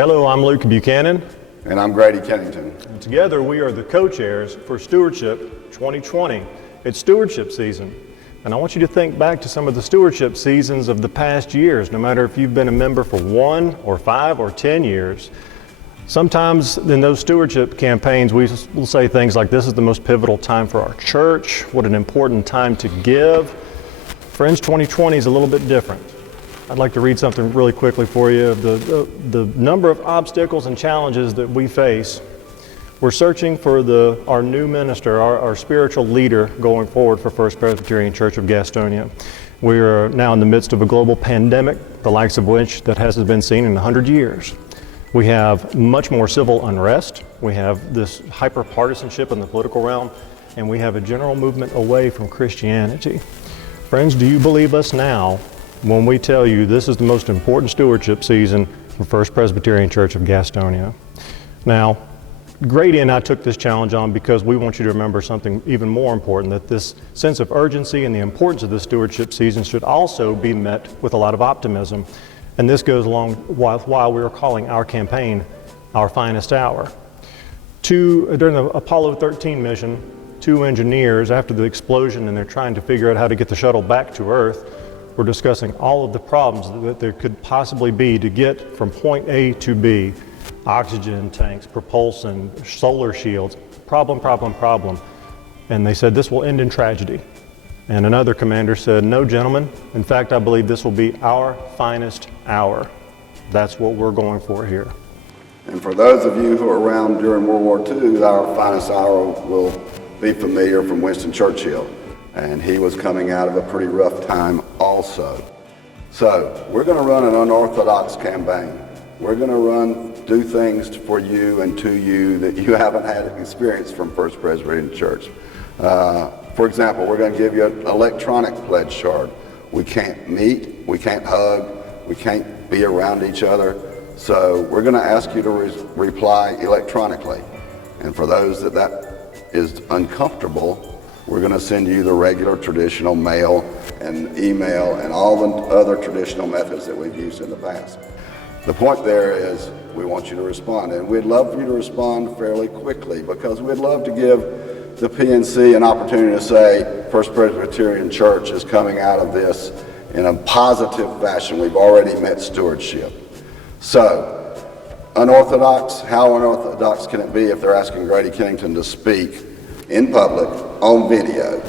Hello, I'm Luke Buchanan. And I'm Grady Kennington. And together we are the co-chairs for Stewardship 2020. It's Stewardship season. And I want you to think back to some of the stewardship seasons of the past years, no matter if you've been a member for 1 or 5 or 10 years. Sometimes in those stewardship campaigns, we will say things like, this is the most pivotal time for our church, what an important time to give. Friends, 2020 is a little bit different. I'd like to read something really quickly for you. The number of obstacles and challenges that we face. We're searching for our new minister, our spiritual leader going forward for First Presbyterian Church of Gastonia. We are now in the midst of a global pandemic, the likes of which that hasn't been seen in 100 years. We have much more civil unrest. We have this hyper-partisanship in the political realm, and we have a general movement away from Christianity. Friends, do you believe us now when we tell you this is the most important stewardship season for First Presbyterian Church of Gastonia? Now, Grady and I took this challenge on because we want you to remember something even more important, that this sense of urgency and the importance of this stewardship season should also be met with a lot of optimism. And this goes along while we are calling our campaign Our Finest Hour. During the Apollo 13 mission, 2 engineers, after the explosion and they're trying to figure out how to get the shuttle back to Earth, we're discussing all of the problems that there could possibly be to get from point A to B. Oxygen tanks, propulsion, solar shields, problem. And they said this will end in tragedy. And another commander said, no, gentlemen, in fact, I believe this will be our finest hour. That's what we're going for here. And for those of you who are around during World War II, our finest hour will be familiar from Winston Churchill. And he was coming out of a pretty rough time also. So we're going to run an unorthodox campaign. We're going to do things for you and to you that you haven't had experience from First Presbyterian Church. For example, we're going to give you an electronic pledge card. We can't meet, we can't hug, we can't be around each other. So we're going to ask you to reply electronically. And for those that is uncomfortable, we're going to send you the regular traditional mail and email and all the other traditional methods that we've used in the past. The point there is we want you to respond, and we'd love for you to respond fairly quickly because we'd love to give the PNC an opportunity to say First Presbyterian Church is coming out of this in a positive fashion. We've already met stewardship. So, unorthodox, how unorthodox can it be if they're asking Grady Kennington to speak in public on video?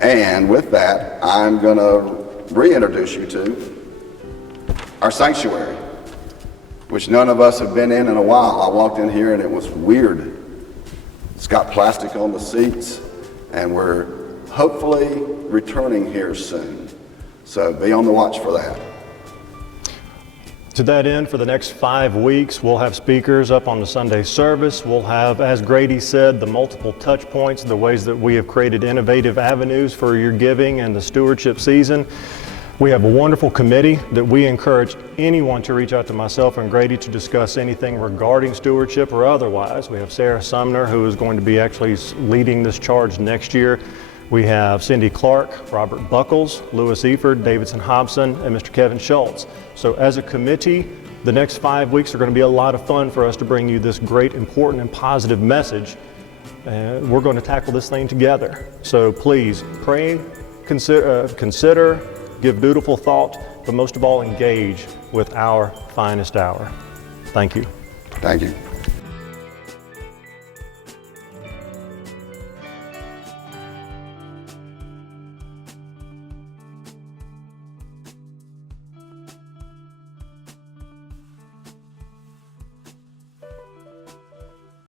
And with that, I'm going to reintroduce you to our sanctuary, which none of us have been in a while. I walked in here and it was weird. It's got plastic on the seats, and we're hopefully returning here soon. So be on the watch for that. To that end, for the next 5 weeks, we'll have speakers up on the Sunday service. We'll have, as Grady said, the multiple touch points, the ways that we have created innovative avenues for your giving and the stewardship season. We have a wonderful committee that we encourage anyone to reach out to myself and Grady to discuss anything regarding stewardship or otherwise. We have Sarah Sumner, who is going to be actually leading this charge next year. We have Cindy Clark, Robert Buckles, Lewis Eford, Davidson Hobson, and Mr. Kevin Schultz. So as a committee, the next 5 weeks are going to be a lot of fun for us to bring you this great, important, and positive message. And we're going to tackle this thing together. So please pray, consider, give dutiful thought, but most of all, engage with our finest hour. Thank you. Thank you.